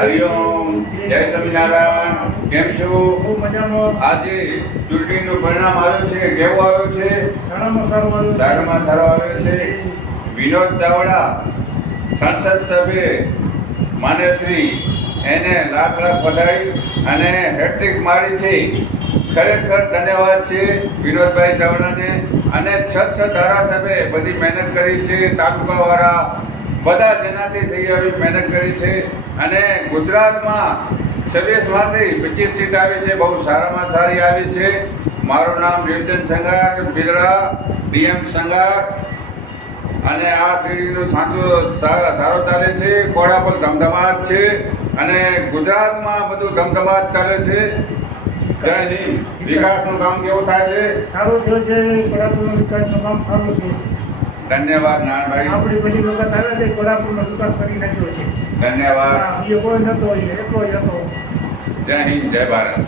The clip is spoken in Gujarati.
હરિઓમ, જય સ્વામિનારાયણ. કેમ છો? બહુ મજામાં. આજે ચૂંટણીનું પરિણામ આવ્યું છે, કેવું આવ્યું છે? સારામાં સારું આવ્યું. સારામાં સારો આવ્યો છે. વિનોદ ચાવડા સંસદ સભ્ય માન્યશ્રી એને લાખ લાખ વધાઈ અને હેટ્રિક મારી છે. ખરેખર ધન્યવાદ છે વિનોદભાઈ ચાવડાને. અને છ ધારાસભ્ય બધી મહેનત કરી છે, તાલુકાવાળા બધા જેનાથી થઈ આવી મહેનત કરી છે. અને ગુજરાતમાં 26માંથી 25 સીટ આવી છે, બહુ સારામાં સારી આવી છે. મારું નામ દેવચંદ સંગાર બિદડા, ડીએમ સંગાર. અને આ શેરીનો સાચો સારો ચાલે છે. કોળાપલ ધમધમાટ છે અને ગુજરાતમાં બધું ધમધમાટ ચાલે છે. જય હિન્દ. વિકાસનું કામ કેવું થાય છે? સારું થયું છે. કોલ્હાપુરનો વિકાસનું કામ સારું છે. ધન્યવાદ નાનભાઈ. આપણી બધી વખત આવે છે, કોલ્હાપુરનો વિકાસ કરી નાખ્યો છે. ધન્યવાદ. બીજો કોઈ નતો, એટલો જ હતો. જય હિન્દ, જય ભારત.